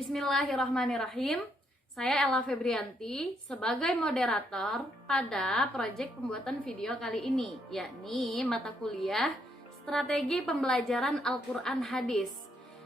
Bismillahirrahmanirrahim. Saya Ella Febrianti sebagai moderator pada proyek pembuatan video kali ini, yakni mata kuliah Strategi Pembelajaran Al-Quran Hadis.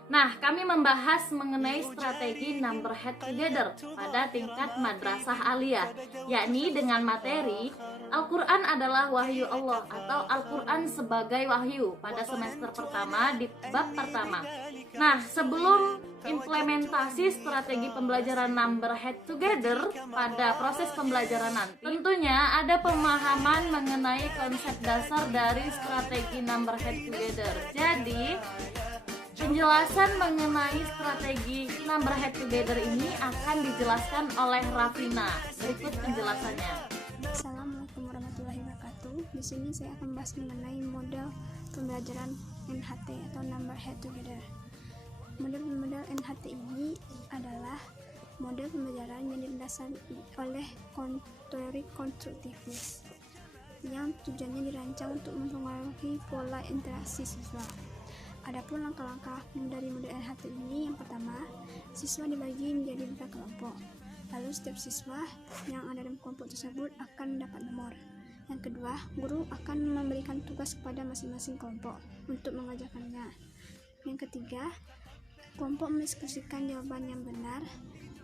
Nah, kami membahas mengenai strategi number head together pada tingkat madrasah aliyah, yakni dengan materi Al-Quran adalah wahyu Allah atau Al-Quran sebagai wahyu pada semester pertama di bab pertama. Nah, sebelum implementasi strategi pembelajaran number head together pada proses pembelajaran nanti, tentunya ada pemahaman mengenai konsep dasar dari strategi number head together. Jadi, penjelasan mengenai strategi number head together ini akan dijelaskan oleh Rafina. Berikut penjelasannya. Assalamualaikum warahmatullahi wabarakatuh. Di sini saya akan membahas mengenai model pembelajaran NHT atau number head together. Model NHT ini adalah model pembelajaran yang didasari oleh teori konstruktivis yang tujuannya dirancang untuk mempengaruhi pola interaksi siswa. Adapun langkah-langkah dari model NHT ini, yang pertama, siswa dibagi menjadi 4 kelompok. Lalu setiap siswa yang ada dalam kelompok tersebut akan mendapat nomor. Yang kedua, guru akan memberikan tugas kepada masing-masing kelompok untuk mengajarkannya. Yang ketiga, kelompok mendiskusikan jawaban yang benar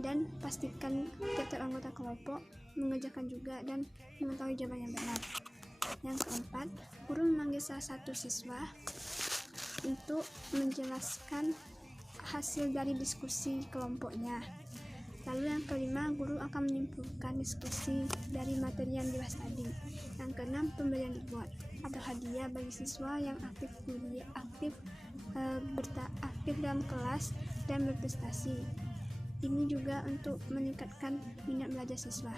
dan pastikan tiap-tiap anggota kelompok mengerjakan juga dan mengetahui jawaban yang benar. Yang keempat, guru memanggil salah satu siswa untuk menjelaskan hasil dari diskusi kelompoknya. Lalu yang kelima, guru akan menyimpulkan diskusi dari materi yang dibahas tadi. Yang keenam, pemberian reward atau hadiah bagi siswa yang aktif dalam kelas dan berprestasi. Ini juga untuk meningkatkan minat belajar siswa.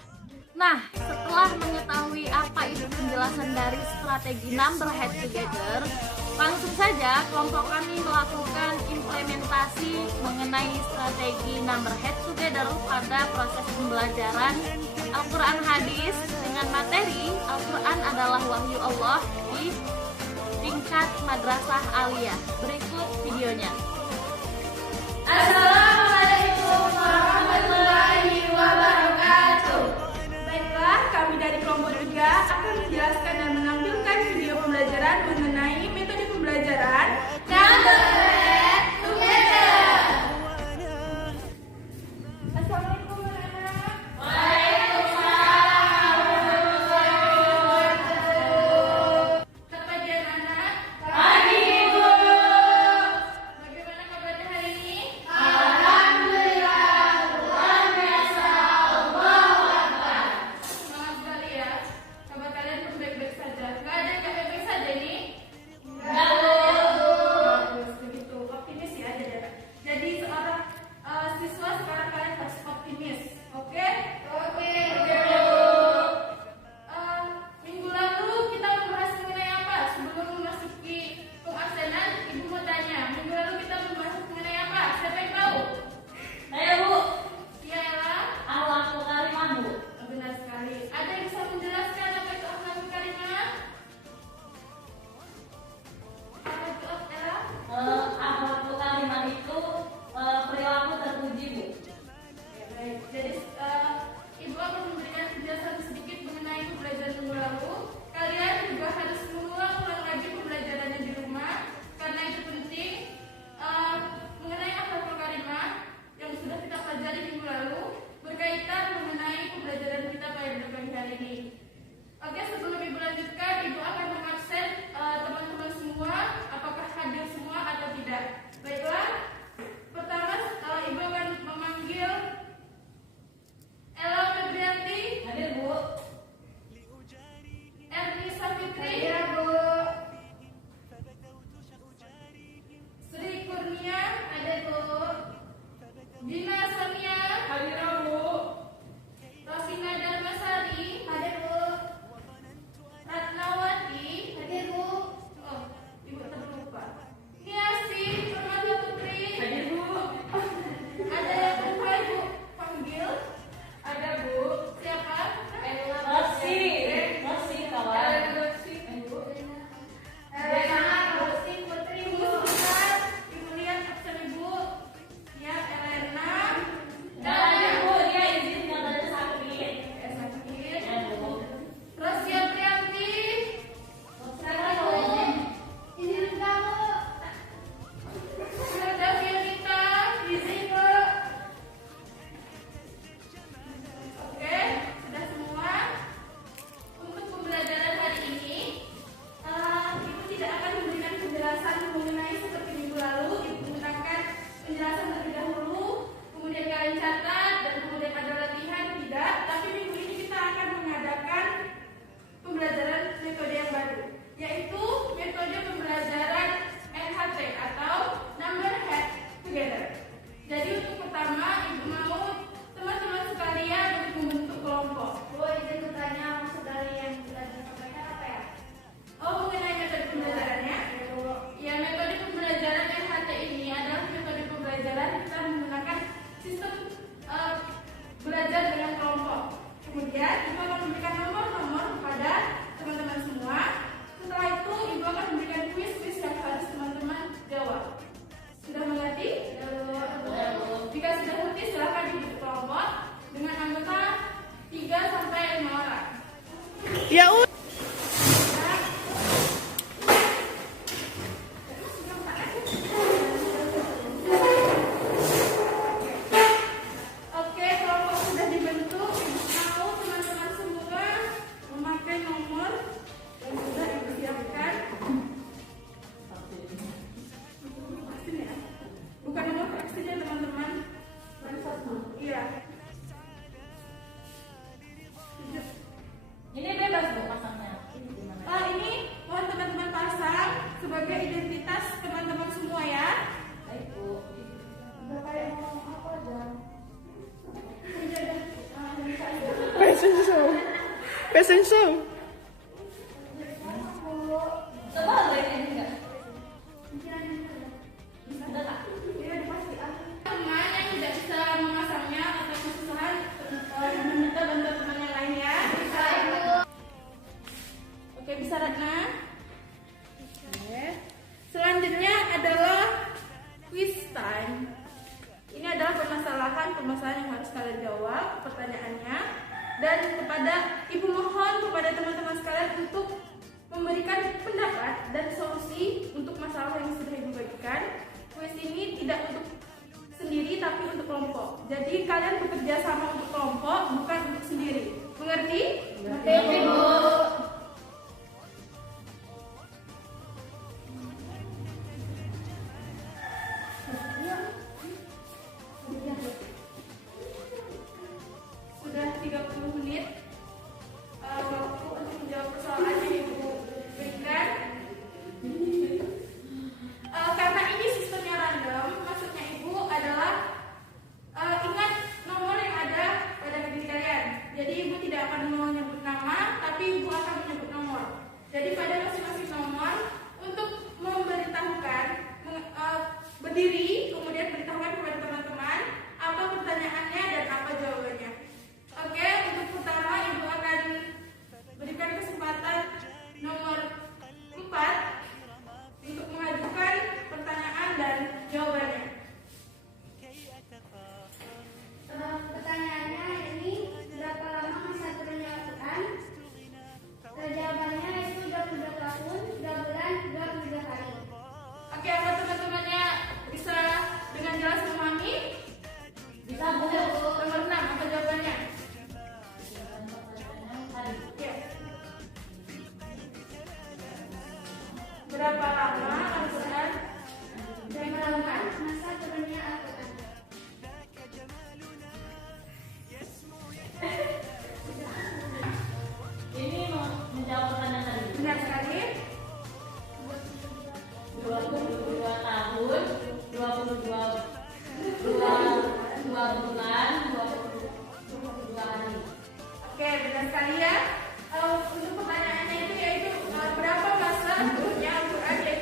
Nah, setelah mengetahui apa itu penjelasan dari strategi number head together, langsung saja kelompok kami melakukan implementasi mengenai strategi number head together pada proses pembelajaran Al-Quran Hadis dengan materi Al-Quran adalah wahyu Allah di tingkat madrasah aliyah. Berikut videonya. Assalamualaikum warahmatullahi wabarakatuh. Baiklah, kami dari kelompok 3 akan menjelaskan dan menampilkan video pembelajaran mengenai metode pembelajaran number head together. Assalamualaikum anak-anak. Waalaikumsalam warahmatullahi wabarakatuh. Selamat pagi anak-anak. Pagi Bu. Bagaimana kabarnya hari ini? Alhamdulillah, luar biasa. Allahu Akbar. Semangat sekali ya. Kabar kalian metode pembelajaran NHT atau Number Head Together. Jadi untuk pertama, Ibu mau teman-teman sekalian untuk membentuk kelompok. Bu, izin bertanya, maksud dari yang sudah disampaikan apa ya? Oh, mengenai metode pembelajarannya? Ya, metode pembelajaran NHT ini adalah metode pembelajaran kita menggunakan sistem belajar dengan kelompok. Kemudian, Ibu akan memberikan nomor-nomor kepada teman-teman semua. Setelah itu, Ibu akan memberikan kuis-kuis yang harus teman-teman jawab. Sudah mengerti? Jika sudah mengerti, silakan dibentuk kelompok dengan anggota 3 sampai 5 orang. Ya udah. Oke, kelompok sudah dibentuk. Mau teman-teman semua memakai nomor yang sudah Ibu siapkan. Bukan nomor vaksinnya teman-teman. Iya. Ini bebas Bu pasangnya. Ini mohon teman-teman pasang sebagai identitas teman-teman semua ya. Baik Bu. Fashion show. Fashion show. Coba balik ini enggak? Bisa tak? Teman yang tidak bisa memasangnya atau kesusahan meminta bantuan teman yang lain ya. Oke, bisa Ratna. Selanjutnya adalah quiz time. Ini adalah permasalahan yang harus kalian jawab pertanyaannya. Dan Ibu mohon kepada teman-teman sekalian untuk memberikan pendapat dan solusi untuk masalah yang sudah Ibu bagikan. Kuis ini tidak untuk sendiri tapi untuk kelompok. Jadi kalian bekerja sama untuk kelompok, bukan untuk sendiri. Mengerti? Mengerti Bu. Sudah 30 menit waktu untuk menjawab persoalan yang Ibu berikan. Karena ini sistemnya random, maksudnya Ibu adalah ingat nomor yang ada pada diri kalian. Jadi Ibu tidak akan menyebut nama, tapi Ibu akan menyebut nomor. Jadi pada masing-masing nomor untuk memberitahukan berdiri, kemudian beritahukan kepada teman-teman apa pertanyaannya dan apa jawabannya. Oke, untuk pertama Ibu akan berikan kesempatan nomor 4 untuk mengajukan pertanyaan dan jawabannya. Pertanyaannya ini, berapa lama masa turunnya Al-Quran? Jawabannya itu 22 tahun, 3 bulan, 23 hari. Oke, apa teman-temannya bisa dengan jelas memahami? Bisa Bu. Nomor 6, apa jawabannya? Ya. Berapa lama Al-Quran? Berapa lama masa turunnya Al-Quran? Ini menjawab pertanyaan tadi. Benar sekali. 22 tahun, 22 bulan, 22 hari. Oke, benar sekali ya. Untuk pertanyaannya itu yaitu berapa masa turunnya Al-Quran, yaitu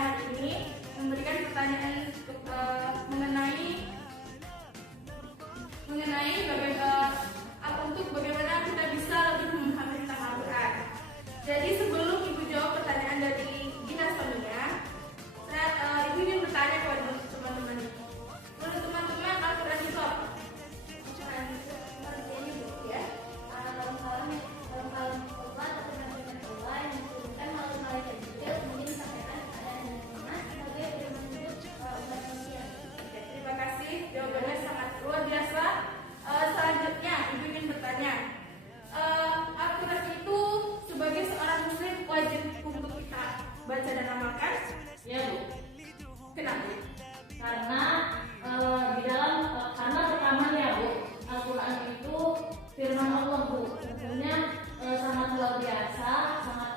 hari ini memberikan pertanyaan mengenai bagaimana kita bisa lebih memahami tentang Al-Quran. Jadi sebelum Ibu jawab pertanyaan dari Gina Sonia, Ibu ingin bertanya kepada teman-teman. Menurut teman-teman, Al-Quran itu apa? Terima kasih, jawabannya sangat luar biasa. Selanjutnya, Ibu ingin bertanya, Al-Quran itu sebagai seorang muslim wajib untuk kita baca dan amalkan? Ya Bu, Kenapa? karena di dalam karena pertama ya Bu, Al-Quran itu firman Allah Bu, tentunya sangat luar biasa, sangat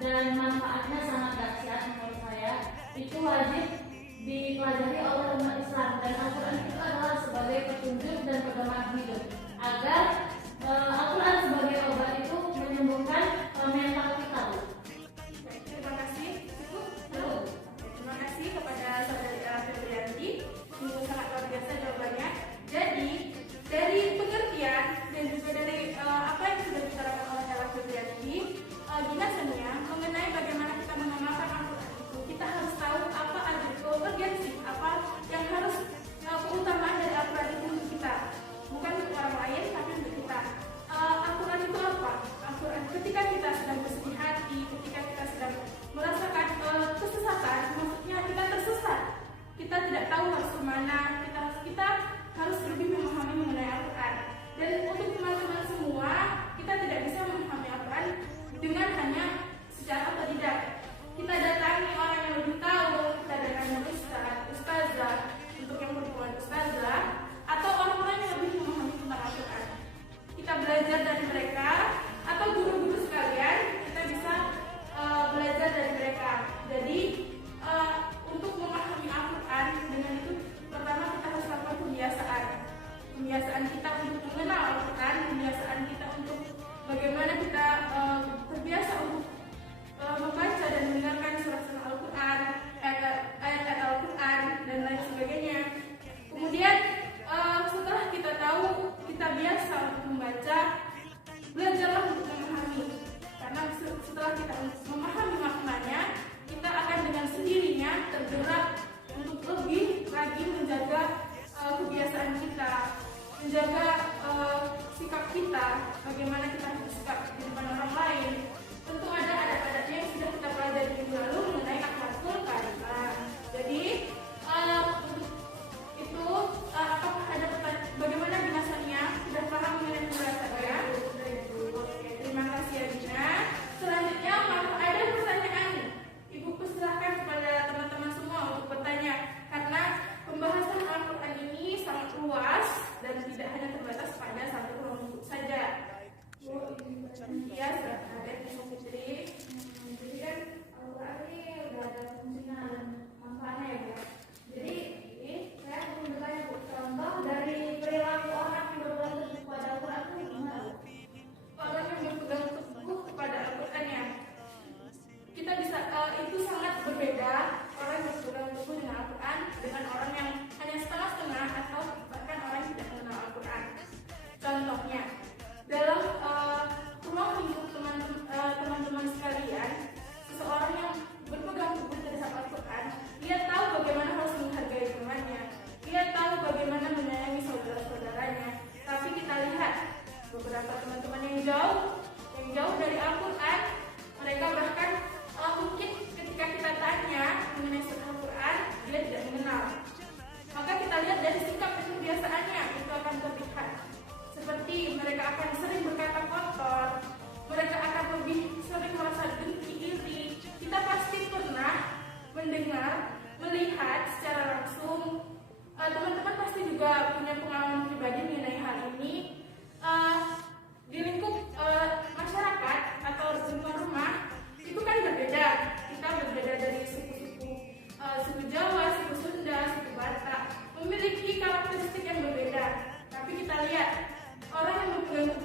dan manfaatnya sangat dahsyat menurut saya. Itu wajib dipelajari oleh umat Islam, dan Al-Quran itu adalah sebagai petunjuk dan pedoman hidup agar Al-Quran sebagai obat itu menyembuhkan mental kita Bu. Terima kasih. Terima kasih kepada saudari Febrianti. Sungguh sangat luar biasa jawabannya. Jadi dari pengertian dan juga dari apa yang sudah diterangkan oleh Ella Febrianti, Gina Sonia, mengenai bagaimana kita mengamalkan Al-Quran itu, kita harus tahu apa ada urgensi, apa yang harus keutamaan dari Al-Quran itu untuk kita, bukan untuk orang lain tapi untuk kita. Al-Quran itu apa? Al-Quran ketika kita sedang bersedih hati, ketika kita sedang merasakan kesesatan, maksudnya kita tersesat, kita tidak tahu harus kemana, kita harus lebih memahami mengenai Al-Quran. Dan untuk teman-teman semua, kita tidak bisa memahami Al-Quran dengan hanya secara otodidak. Kita datangi orang yang lebih tahu, kita datangi ustazah, untuk yang berhubungan ustazah, atau orang-orang yang lebih memahami tentang Al-Quran. Kita belajar dari mereka, atau guru-guru sekalian, kita bisa belajar dari mereka. Jadi untuk memahami Al-Quran, dengan itu pertama kita harus lakukan kebiasaan kita untuk mengenal Al-Quran, kebiasaan kita untuk bagaimana kita terbiasa untuk membaca dan mendengarkan surah-surah Al-Quran, ayat-ayat Al-Quran, dan lain sebagainya. Kemudian setelah kita tahu, kita biasa untuk membaca, belajarlah untuk memahami. Karena setelah kita memahami maknanya, kita akan dengan sendirinya tergerak untuk lebih lagi menjaga kebiasaan kita, menjaga sikap kita, bagaimana kita bersikap di depan orang lain. Tentu ada adat-adatnya yang sudah kita pelajari minggu lalu mengenai akhlakul karimah. Jadi itu apakah ada pertanyaan? Bagaimana Gina Sonia? Sudah paham mengenai penjelasannya? Oke, terima kasih ya Gina. Selanjutnya, kalau ada pertanyaan, Ibu persilahkan kepada teman-teman semua untuk bertanya, karena pembahasan Al-Quran ini sangat luas dan tidak hanya terbatas pada satu kelompok saja. Ya, sudah ada Ibu Fitri. Jadi kan Al-Quran ini sudah ada fungsinya dan manfaatnya ya Bu. Jadi saya ingin bertanya Bu, contoh dari perilaku orang yang berpegang teguh kepada Al-Quran itu gimana Bu? Orang yang berpegang teguh kepada Al-Quran ya, kita bisa itu sangat berbeda. Orang yang berpegang teguh dengan Al-Quran dengan orang yang hanya setengah-setengah atau bahkan orang yang tidak mengenal Al-Quran. Contohnya dalam ruang lingkup teman-teman sekalian, seseorang yang berpegang teguh terhadap Al-Quran, dia tahu bagaimana harus menghargai temannya, dia tahu bagaimana menyayangi saudara-saudaranya. Tapi kita lihat beberapa teman-teman yang jauh dari Al-Quran, mereka bahkan mungkin ketika kita tanya mengenai surah Al-Quran, dia tidak mengenal. Maka kita lihat dari sikap dan kebiasaannya, itu akan terlihat. Seperti mereka akan sering berkata kotor, mereka akan lebih sering merasa dengki, iri. Kita pasti pernah mendengar, melihat secara langsung. Teman-teman pasti juga punya pengalaman pribadi mengenai hal ini. Di lingkup masyarakat atau lingkungan rumah itu kan berbeda. Kita berbeda dari suku Jawa, suku Sunda, suku Batak, memiliki karakteristik yang berbeda. Tapi kita lihat orang yang berpegang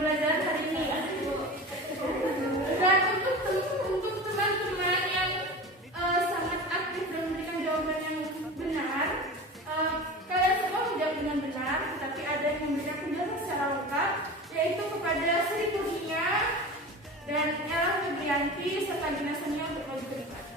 pembelajaran hari ini. Dan untuk teman-teman yang sangat aktif dan memberikan jawaban yang benar, kalian semua menjawab dengan benar, tetapi ada yang memberikan penjelasan secara lengkap, yaitu kepada Sri Kurnia dan Ella Febrianti serta jenazahnya untuk maju ke depan.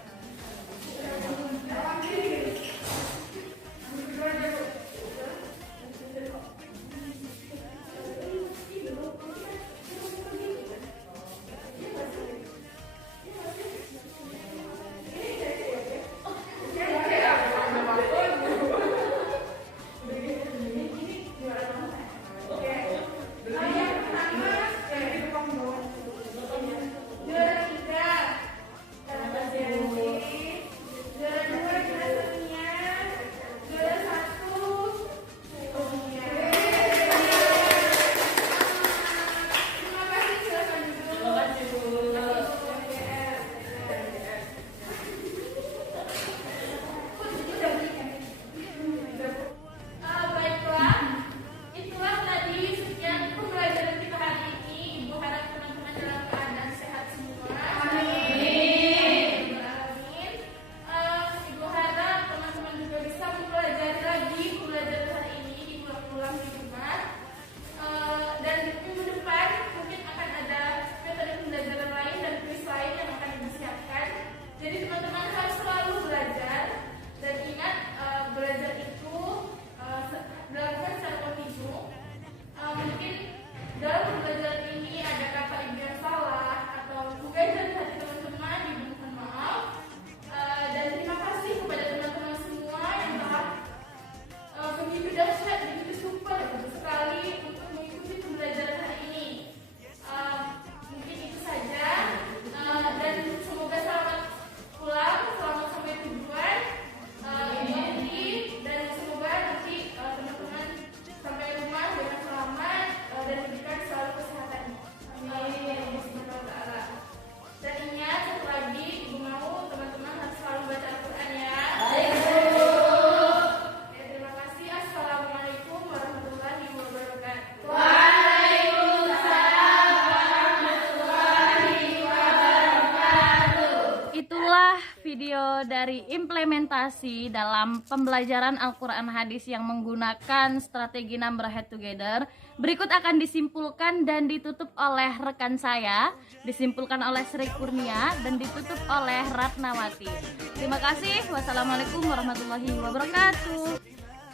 Video dari implementasi dalam pembelajaran Al-Quran Hadis yang menggunakan strategi number head together. Berikut akan disimpulkan dan ditutup oleh rekan saya, disimpulkan oleh Sri Kurnia dan ditutup oleh Ratnawati. Terima kasih. Wassalamualaikum warahmatullahi wabarakatuh.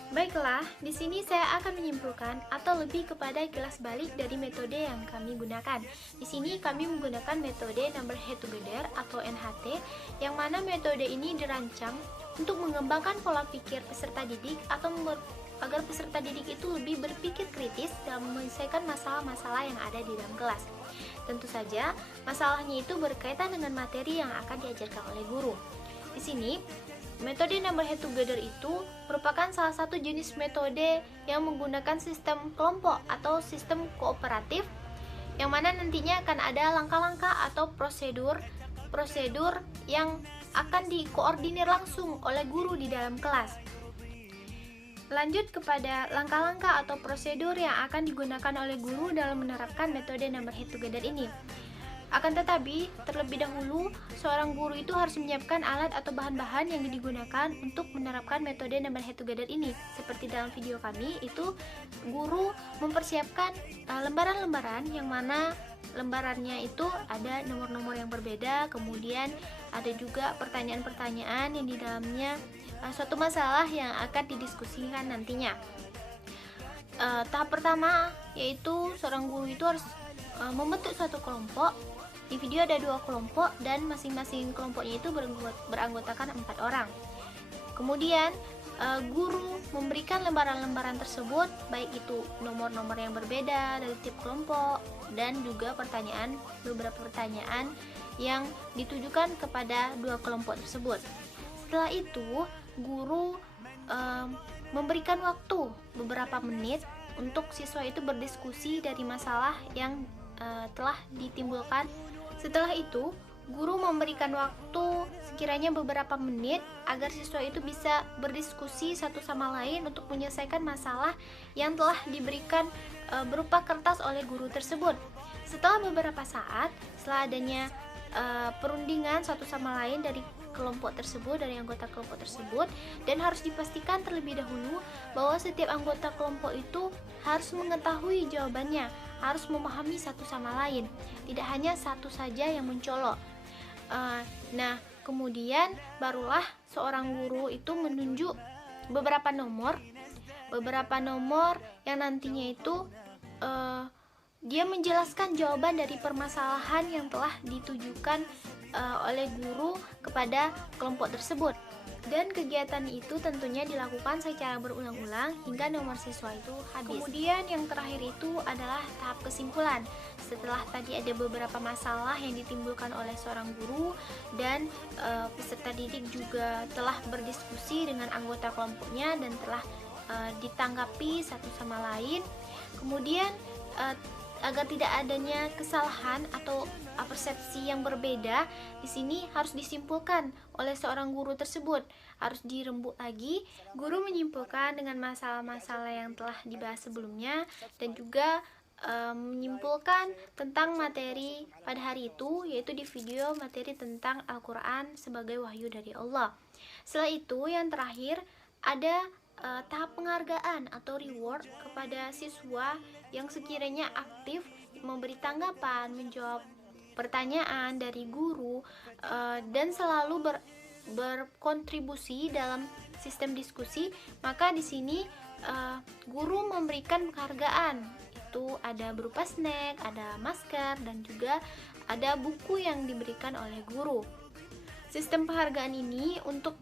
Baiklah, di sini saya akan menyimpulkan atau lebih kepada kilas balik dari metode yang kami gunakan. Di sini kami menggunakan metode number head together atau NHT, yang mana metode ini dirancang untuk mengembangkan pola pikir peserta didik atau agar peserta didik itu lebih berpikir kritis dalam menyelesaikan masalah-masalah yang ada di dalam kelas. Tentu saja, masalahnya itu berkaitan dengan materi yang akan diajarkan oleh guru. Di sini, metode number head together itu merupakan salah satu jenis metode yang menggunakan sistem kelompok atau sistem kooperatif, yang mana nantinya akan ada langkah-langkah atau prosedur yang akan dikoordinir langsung oleh guru di dalam kelas. Lanjut kepada langkah-langkah atau prosedur yang akan digunakan oleh guru dalam menerapkan metode number head together ini. Akan tetapi, terlebih dahulu, seorang guru itu harus menyiapkan alat atau bahan-bahan yang digunakan untuk menerapkan metode number head together ini. Seperti dalam video kami, itu guru mempersiapkan lembaran-lembaran yang mana lembarannya itu ada nomor-nomor yang berbeda, kemudian ada juga pertanyaan-pertanyaan yang di dalamnya suatu masalah yang akan didiskusikan nantinya. Tahap pertama yaitu seorang guru itu harus membentuk suatu kelompok. Di video ada 2 kelompok dan masing-masing kelompoknya itu beranggotakan 4 orang. Kemudian guru memberikan lembaran-lembaran tersebut, baik itu nomor-nomor yang berbeda dari tiap kelompok dan juga beberapa pertanyaan yang ditujukan kepada 2 kelompok tersebut. Setelah itu, guru memberikan waktu beberapa menit untuk siswa itu berdiskusi dari masalah yang telah ditimbulkan. Setelah itu, guru memberikan waktu sekiranya beberapa menit agar siswa itu bisa berdiskusi satu sama lain untuk menyelesaikan masalah yang telah diberikan berupa kertas oleh guru tersebut. Setelah beberapa saat, setelah adanya perundingan satu sama lain dari kelompok tersebut, dari anggota kelompok tersebut, dan harus dipastikan terlebih dahulu bahwa setiap anggota kelompok itu harus mengetahui jawabannya, harus memahami satu sama lain, tidak hanya satu saja yang mencolok. Nah, kemudian barulah seorang guru itu menunjuk beberapa nomor yang nantinya itu dia menjelaskan jawaban dari permasalahan yang telah ditujukan oleh guru kepada kelompok tersebut. Dan kegiatan itu tentunya dilakukan secara berulang-ulang hingga nomor siswa itu habis. Kemudian yang terakhir itu adalah tahap kesimpulan. Setelah tadi ada beberapa masalah yang ditimbulkan oleh seorang guru dan peserta didik juga telah berdiskusi dengan anggota kelompoknya dan telah ditanggapi satu sama lain. Kemudian agar tidak adanya kesalahan atau persepsi yang berbeda, di sini harus disimpulkan oleh seorang guru tersebut. Harus dirembuk lagi, guru menyimpulkan dengan masalah-masalah yang telah dibahas sebelumnya dan juga menyimpulkan tentang materi pada hari itu, yaitu di video materi tentang Al-Quran sebagai wahyu dari Allah. Setelah itu, yang terakhir ada tahap penghargaan atau reward kepada siswa yang sekiranya aktif memberi tanggapan, menjawab pertanyaan dari guru, dan selalu berkontribusi dalam sistem diskusi. Maka di sini guru memberikan penghargaan, itu ada berupa snack, ada masker, dan juga ada buku yang diberikan oleh guru. Sistem penghargaan ini untuk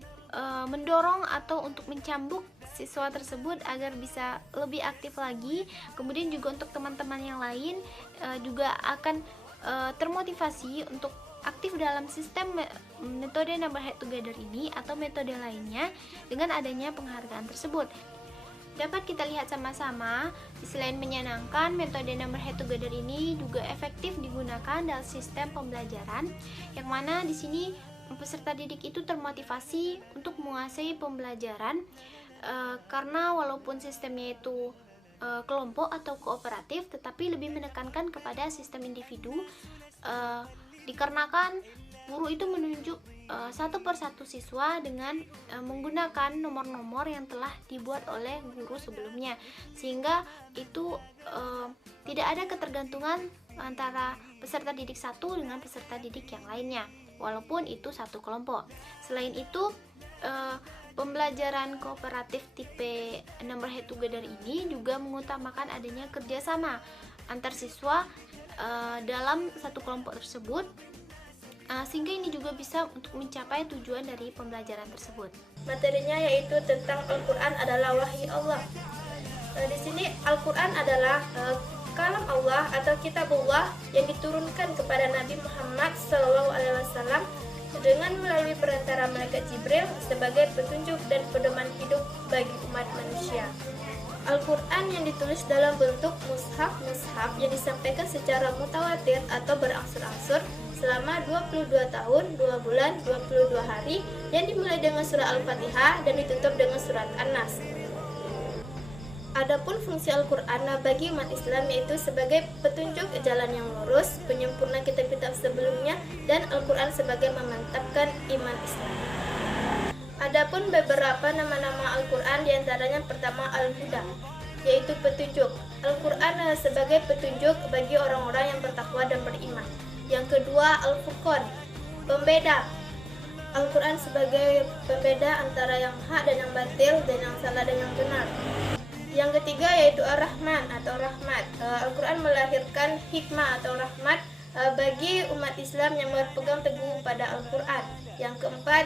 mendorong atau untuk mencambuk siswa tersebut agar bisa lebih aktif lagi. Kemudian juga untuk teman-teman yang lain juga akan termotivasi untuk aktif dalam sistem metode Number Head Together ini atau metode lainnya dengan adanya penghargaan tersebut. Dapat kita lihat sama-sama, selain menyenangkan, metode Number Head Together ini juga efektif digunakan dalam sistem pembelajaran, yang mana di sini peserta didik itu termotivasi untuk menguasai pembelajaran karena walaupun sistemnya itu kelompok atau kooperatif, tetapi lebih menekankan kepada sistem individu dikarenakan guru itu menunjuk satu persatu siswa dengan menggunakan nomor-nomor yang telah dibuat oleh guru sebelumnya, sehingga itu tidak ada ketergantungan antara peserta didik satu dengan peserta didik yang lainnya, walaupun itu satu kelompok. Selain itu, pembelajaran kooperatif tipe Number Head Together ini juga mengutamakan adanya kerjasama antar siswa dalam satu kelompok tersebut, sehingga ini juga bisa untuk mencapai tujuan dari pembelajaran tersebut. Materinya yaitu tentang Al-Quran adalah wahyu Allah. Di sini Al-Quran adalah kalam Allah atau kitabullah yang diturunkan kepada Nabi Muhammad SAW dengan melalui perantara malaikat Jibril sebagai petunjuk dan pedoman hidup bagi umat manusia. Al-Quran yang ditulis dalam bentuk mushaf yang disampaikan secara mutawatir atau berangsur-angsur selama 22 tahun, 2 bulan, 22 hari, yang dimulai dengan surah Al-Fatihah dan ditutup dengan surat An-Nas. Adapun fungsi Al-Quran bagi umat Islam yaitu sebagai petunjuk jalan yang lurus, penyempurna kitab-kitab sebelumnya, dan Al-Quran sebagai memantapkan iman Islam. Adapun beberapa nama-nama Al-Quran diantaranya pertama Al-Huda, yaitu petunjuk. Al-Quran sebagai petunjuk bagi orang-orang yang bertakwa dan beriman. Yang kedua Al-Furqan, pembeda. Al-Quran sebagai pembeda antara yang hak dan yang batil, dan yang salah dan yang benar. Yang ketiga yaitu Ar-Rahman atau rahmat. Al-Quran melahirkan hikmah atau rahmat bagi umat Islam yang berpegang teguh pada Al-Quran. Yang keempat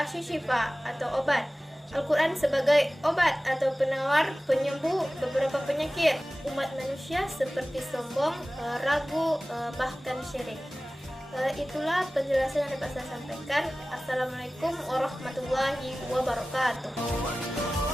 Asy-Syifa atau obat. Al-Quran sebagai obat atau penawar penyembuh beberapa penyakit umat manusia seperti sombong, ragu, bahkan syirik. Itulah penjelasan yang dapat saya sampaikan. Assalamualaikum warahmatullahi wabarakatuh.